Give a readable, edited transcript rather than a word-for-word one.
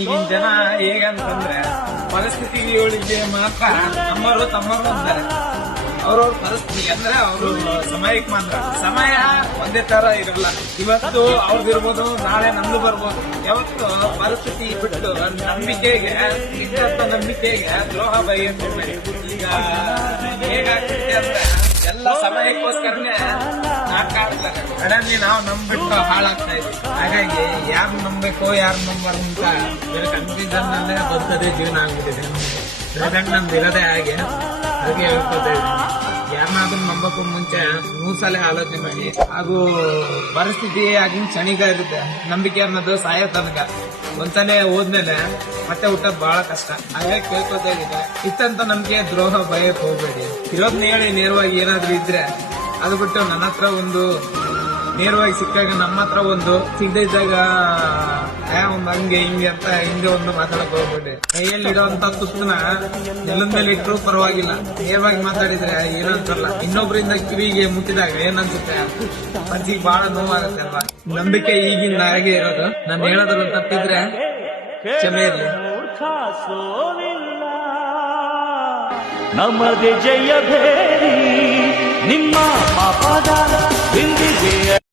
ಈಗಿನ ಜನ ಹೇಗಂತಂದ್ರೆ ಪರಿಸ್ಥಿತಿಗಳಿಗೆ ಮಾತ್ರ ನಮ್ಮರು ತಮ್ಮರು ಅಂತಾರೆ. ಅವ್ರವ್ರ ಪರಿಸ್ಥಿತಿ ಅಂದ್ರೆ ಅವರು ಸಮಯಕ್ಕೆ ಮಾತ್ರ. ಸಮಯ ಒಂದೇ ತರ ಇರಲ್ಲ. ಇವತ್ತು ಅವ್ರದಿರ್ಬೋದು, ನಾಳೆ ನಮ್ದು ಬರ್ಬೋದು. ಯಾವತ್ತು ಪರಿಸ್ಥಿತಿ ಬಿಟ್ಟು ನಂಬಿಕೆಗೆ ನಂಬಿಕೆಗೆ ದ್ರೋಹ ಬಗೆಹರಿಸಬೇಡಿ. ಈಗ ಹೇಗಾಗ್ತಿದೆ ಅಂದ್ರೆ ಎಲ್ಲ ಸಮಯಕ್ಕೋಸ್ಕರನೇ ಕಾಡ್ತಾರೆ. ಸಡನ್ಲಿ ನಾವು ನಂಬಿಟ್ಟು ಹಾಳಾಗ್ತಾ ಇದ್ವಿ. ಹಾಗಾಗಿ ಯಾರು ನಂಬಬೇಕು ಯಾರು ನಂಬಾರ್ದು ಅಂತ ಬೇರೆ ಕನ್ಫ್ಯೂಷನ್ ಅಲ್ಲೇ ಬದುಕದೇ ಜೀವನ ಆಗ್ಬಿಟ್ಟಿದೆ. ನಮ್ದು ಇರೋದೇ ಹಾಗೆ ಹೇಳ್ಕೊತಾ ಇದ್ದೀನಿ. ಯಾರನ್ನಾದ್ರೂ ನಂಬಕ್ಕೂ ಮುಂಚೆ 100 ಸಲ ಆಲೋಚನೆ ಮಾಡಿ. ಹಾಗೂ ಪರಿಸ್ಥಿತಿ ಆಗಿನ ಕ್ಷಣಿಕ ಇರುತ್ತೆ. ನಂಬಿಕೆ ಅನ್ನೋದು ಸಾಯೋ ತನಕ. ಒಂದ್ಸಲ ಹೋದ್ಮೇಲೆ ಮತ್ತೆ ಹುಟ್ಟೋದು ಬಹಳ ಕಷ್ಟ. ಹಾಗಾಗಿ ಕೇಳ್ಕೊತಾ ಇದ್ದೀನಿ, ಇಷ್ಟಂತ ನಮ್ಗೆ ದ್ರೋಹ ಭಯಕ್ಕೆ ಹೋಗ್ಬೇಡಿ. ಇರೋದ್ನ ಹೇಳಿ ನೇರವಾಗಿ ಏನಾದ್ರು ಇದ್ರೆ ಅದು ಬಿಟ್ಟು ನನ್ನ ಹತ್ರ ಒಂದು ನೇರವಾಗಿ ಸಿಕ್ಕಾಗ ನಮ್ಮ ಹತ್ರ ಒಂದು ಸಿಗದೆ ಇದ್ದಾಗ ಒಂದು ಹಂಗೆ ಹಿಂಗೆ ಅಂತ ಹಿಂದೆ ಒಂದು ಮಾತಾಡಕ್ ಹೋಗ್ಬೇಡಿ. ಕೈಯಲ್ಲಿರೋಂತ ತುತ್ತನ ನೆಲದ ಮೇಲೆ ಇಟ್ಟರು ಪರವಾಗಿಲ್ಲ, ನೇರವಾಗಿ ಮಾತಾಡಿದ್ರೆ ಏನಂತಾರಲ್ಲ. ಇನ್ನೊಬ್ಬರಿಂದ ಕಿವಿಗೆ ಮುಟ್ಟಿದಾಗ ಏನನ್ಸುತ್ತೆ, ಮನ್ಸಿಗೆ ಬಹಳ ನೋವಾಗುತ್ತೆ ಅಲ್ವಾ. ನಂಬಿಕೆ ಈಗಿನ ಹಾಗೆ ಇರೋದು. ನಾನು ಹೇಳೋದ್ರಲ್ಲಿ ತಪ್ಪಿದ್ರೆ ಕ್ಷಮೆ ಇರಲಿ. ನಮ್ಮದೇ ಜಯ ಭೇರಿ ನಿಮ್ಮ ಪಾಪದ